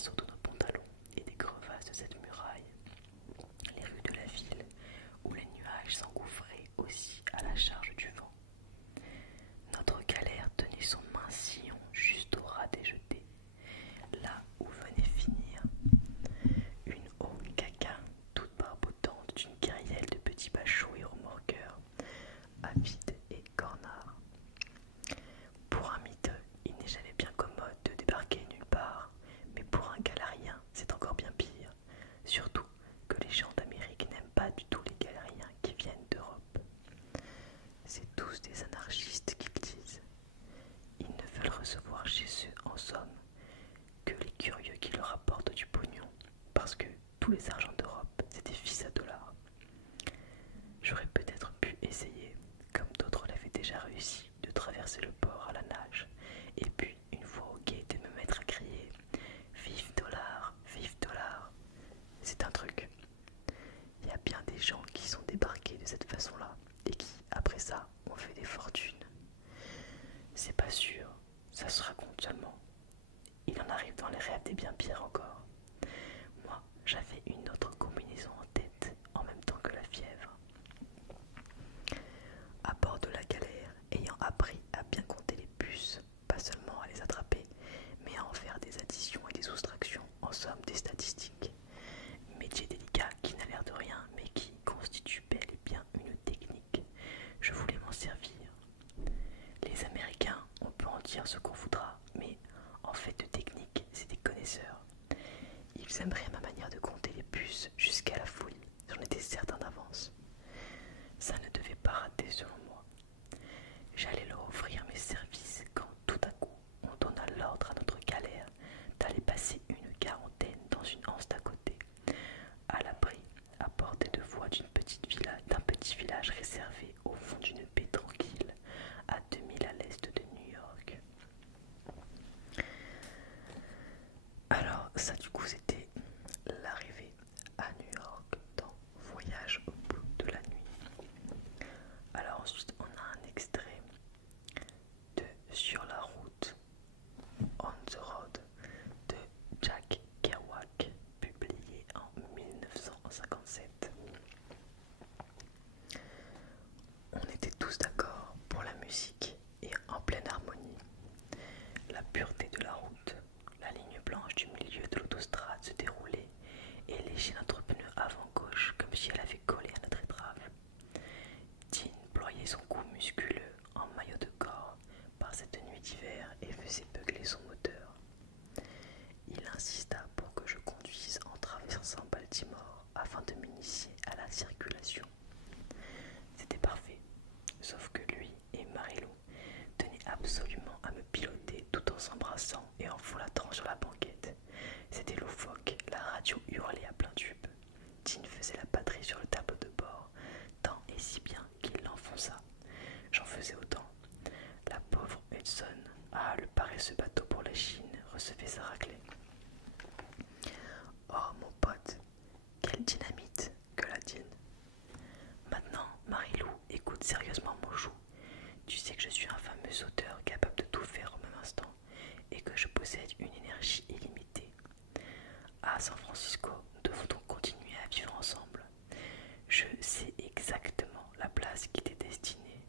l'assaut de nos pantalons et des crevasses de cette muraille, les rues de la ville où les nuages s'engouffraient aussi à la charge du vent. Notre galère tenait son mince sillon juste au ras des jetés, là où venait finir une eau caca toute barbotante d'une kyrielle de petits bachots et remorqueurs, avides et cornards. Pour un miteux, il n'est jamais bien commode de débarquer nulle part, mais pour un galérien, c'est encore bien pire, surtout que les gens d'Amérique n'aiment pas du tout les galériens qui viennent d'Europe. C'est tous des anarchistes qu'ils disent. Ils ne veulent recevoir chez eux, en somme, que les curieux qui leur apportent du pognon, parce que tous les argents d'Europe, c'est des fils à dollars. J'aurais peut-être pu essayer, comme d'autres l'avaient déjà réussi, de traverser le port à la nage, et puis, une fois au quai, de me mettre à crier « Vive dollar, vive dollar !» C'est un truc. Il y a bien des gens qui sont débarqués de cette façon-là, et qui, après ça, ont fait des fortunes. C'est pas sûr, ça se raconte seulement. Il en arrive dans les rêves des bien pires encore. Moi, j'avais une autre combinaison en tête, en même temps que la fièvre. À bord de la galère, ayant appris à bien compter les puces, pas seulement à les attraper, mais à en faire des additions et des soustractions, en somme des statistiques. Métier délicat qui n'a l'air de rien, mais qui constitue bel et bien une technique. Je voulais m'en servir. Les Américains, on peut en dire ce qu'on voudra, mais en fait de technique, c'est des connaisseurs. Ils aimeraient ma manière de compter les puces jusqu'à la folie, j'en étais certain d'avance. Ça ne devait pas rater selon moi. J'allais leur offrir mes services quand tout à coup on donna l'ordre à notre galère d'aller passer une quarantaine dans une anse d'à côté, à l'abri, à portée de voix d'un petit village réservé au fond d'une baie tranquille, à 2000 à l'est de New York. Alors ça du coup c'était l'arrivée à New York dans Voyage au bout de la nuit. Alors ensuite on a un extrait de Sur la route, On the Road, de Jack Kerouac, publié en 1957. On était tous d'accord pour la musique et en pleine harmonie. La pureté de la route, la ligne blanche du milieu de l'autostrade se déroulait et léchait notre pneu avant gauche comme si elle avait collé à notre étrave. Dean ployait son cou musculeux en maillot de corps par cette nuit d'hiver et faisait beugler son moteur. Il insista pour que je conduise en traversant Baltimore afin de m'initier à la circulation. C'était parfait, sauf que lui et Marilou tenaient absolument à me piloter tout en s'embrassant et en folâtrant sur la banquette. C'était loufoque, la radio hurlait à plein tube. Dean faisait la batterie sur le tableau de bord, tant et si bien qu'il l'enfonça. J'en faisais autant. La pauvre Hudson, le paresseux bateau pour la Chine, recevait sa raclée. Oh mon pote, quelle dynamite que la Dean. Maintenant, Marilou, écoute sérieusement mon chou. Tu sais que je suis un fameux auteur capable de tout faire au même instant et que je possède une énergie illimitée. À San Francisco, nous devons donc continuer à vivre ensemble. Je sais exactement la place qui t'est destinée,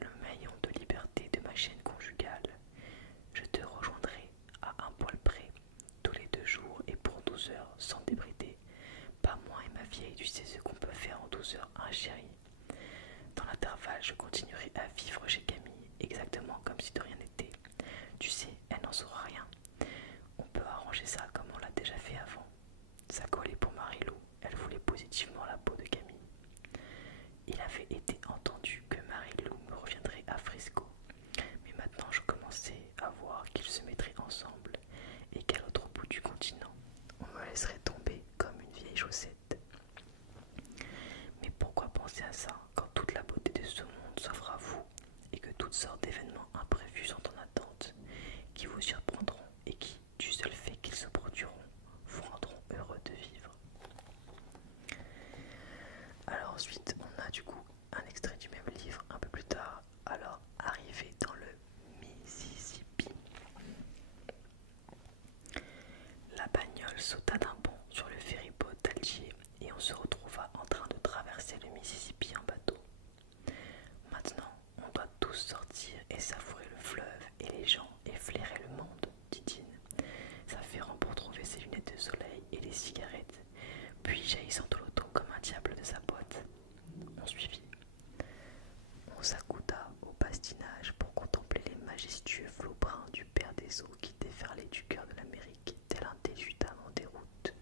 le maillon de liberté de ma chaîne conjugale. Je te rejoindrai à un poil près, tous les 2 jours et pour 12 heures sans débrider. Pas moi et ma vieille, tu sais ce qu'on peut faire en 12 heures, hein chérie. Dans l'intervalle, je continuerai à vivre chez Camille, exactement comme si de rien n'était. Tu sais, elle n'en saura rien. On peut arranger ça comme on l'a déjà fait avant. Ça collait pour Marilou, elle voulait positivement la peau de Camille. Il avait été entendu que Marilou me reviendrait à Frisco, mais maintenant je commençais à voir qu'ils se mettraient ensemble et qu'à l'autre bout du continent, on me laisserait tomber comme une vieille chaussette. Mais pourquoi penser à ça quand toute la beauté de ce monde s'offre à vous et que toutes sortes d'événements imprévus sont sauta d'un bond sur le ferryboat d'Alger et on se retrouva en train de traverser le Mississippi en bateau. Maintenant, on doit tous sortir et savourer le fleuve et les gens et flairer le monde, dit Dean, s'affairant pour trouver ses lunettes de soleil et les cigarettes, puis jaillissant de l'auto comme un diable de sa boîte. On suivit. On s'accouda au bastinage pour contempler les majestueux flots bruns du père des eaux qui déferlaient du cœur de l'Amérique, tel un déjudament des routes.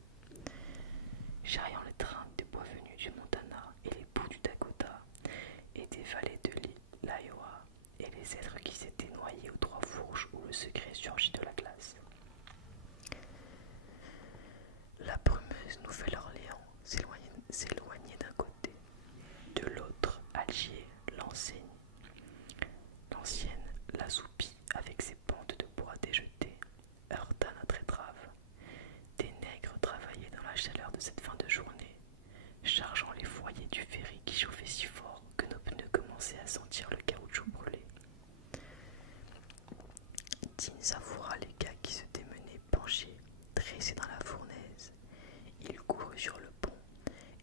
Charriant les trains des bois venus du Montana et les bouts du Dakota, et des vallées de l'Iowa, et les êtres qui s'étaient noyés aux trois fourches où le secret surgit de la glace. La brumeuse Nouvelle-Orléans s'éloignait d'un côté, de l'autre, Algiers, l'ancienne l'assoupie avec ses pentes de bois déjetées, heurta notre étrave. Des nègres travaillaient dans la chaleur de cette fin de journée, chargeant les foyers du ferry qui chauffait si fort que nos pneus commençaient à sentir le caoutchouc brûlé. Dean savoura les gars qui se démenaient penchés, dressés dans la fournaise. Il courut sur le pont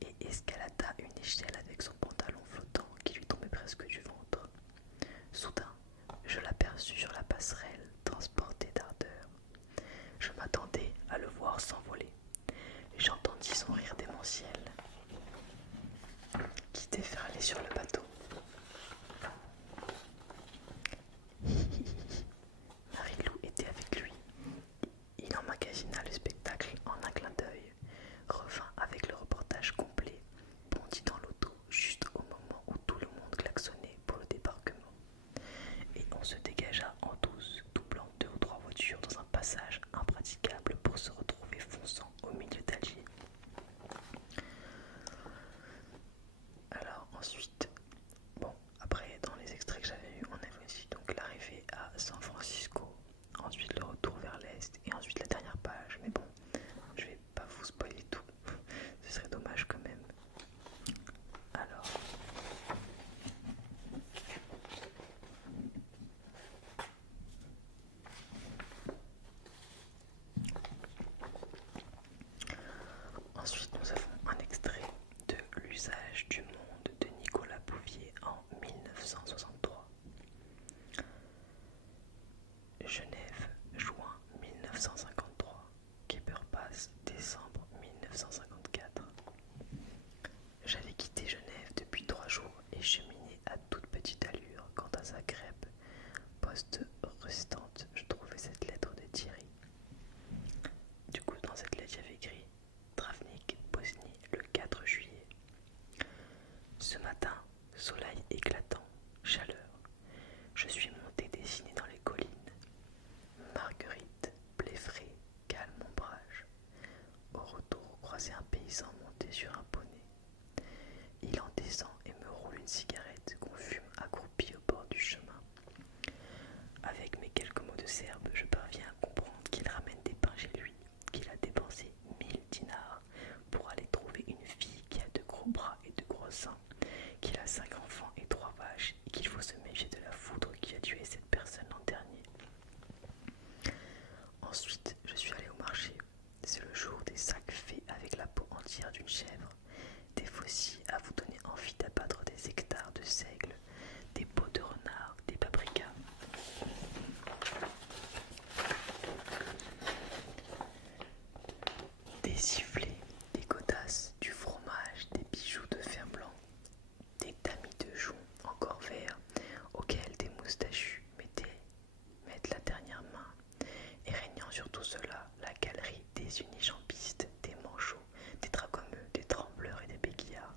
et escalada une échelle avec son pantalon flottant qui lui tombait presque du ventre. Soudain, je l'aperçus sur la passerelle, transporté d'ardeur. Je m'attendais à le voir s'envoler. J'entendis son rire démentiel qui déferlait sur le bateau. Marie-Lou était avec lui. Il emmagasina le spectacle en un clin d'œil, revint avec le reportage complet, bondit dans l'auto juste au moment où tout le monde klaxonnait pour le débarquement. Et on se dégagea en douce, doublant 2 ou 3 voitures dans un passage impraticable pour se retrouver fonçant au milieu d'Alger. Alors ensuite, après dans les extraits que j'avais eus, on avait aussi donc l'arrivée à San Francisco, ensuite le retour vers l'Est et ensuite la dernière page. Mais bon, je vais pas vous spoiler tout, ce serait dommage quand même. Alors... Ensuite, nous avons un extrait de L'usage du monde de Nicolas Bouvier en 1963. Genève, juin 1953. Khyber Pass, décembre 1954. J'avais quitté Genève depuis 3 jours et cheminé à toute petite allure quand à Zagreb, poste restante, je trouvais cette lettre de Thierry. Du coup, dans cette lettre, j'avais écrit Travnik, Bosnie, le 4 juillet. Ce matin, soleil éclatant, chaleur. Je suis monté dessiner dans les collines. Marguerite, Pléfré, calme ombrage. Au retour, croisé un paysan monté sur un poney. Il en descend et me roule une cigarette qu'on fume accroupi au bord du chemin. Avec mes quelques mots de serbe, je parviens à comprendre qu'il ramène des pains chez lui, qu'il a dépensé 1000 dinars pour aller trouver une fille qui a de gros bras et de gros seins, qu'il a 5 enfants et 3 vaches et qu'il faut se méfier de la foudre qui a tué cette personne l'an dernier. Ensuite, je suis allé au marché. C'est le jour des sacs faits avec la peau entière d'une chèvre, des faucilles à vous donner envie d'abattre des hectares de seigle, des peaux de renard, des paprikas. Des sifflets, des godasses, du fromage, des bijoux de fer blanc, des tamis de jonc encore verts auxquels des moustachus mettent la dernière main, et régnant sur tout cela la galerie des unijambistes, des manchots, des dragommeux, des trembleurs et des béguillards.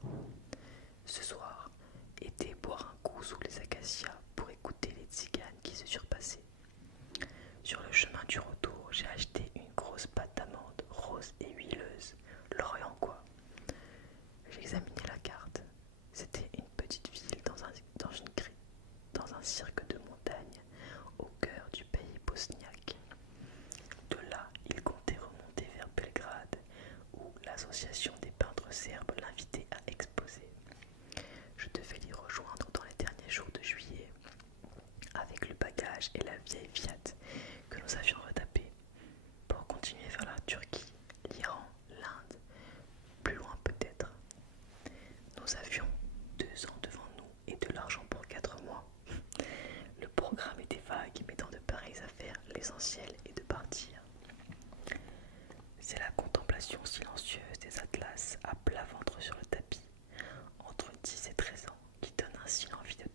Ce soir, était boire un coup sous les acacias pour écouter les tziganes qui se surpassaient. Sur le chemin du retour, j'ai acheté une grosse pâte d'amande rose et huileuse, l'Orient quoi. J'ai examiné la carte. C'était une petite ville dans un cirque de montagne au cœur du pays bosniaque. De là, il comptait remonter vers Belgrade, où l'association des peintres serbes l'invitait à exposer. Je devais l'y rejoindre dans les derniers jours de juillet, avec le bagage et la vieille Fiat que nous avions retapée, pour continuer vers la Turquie, contemplation silencieuse des atlas à plat ventre sur le tapis, entre 10 et 13 ans, qui donne ainsi l'envie de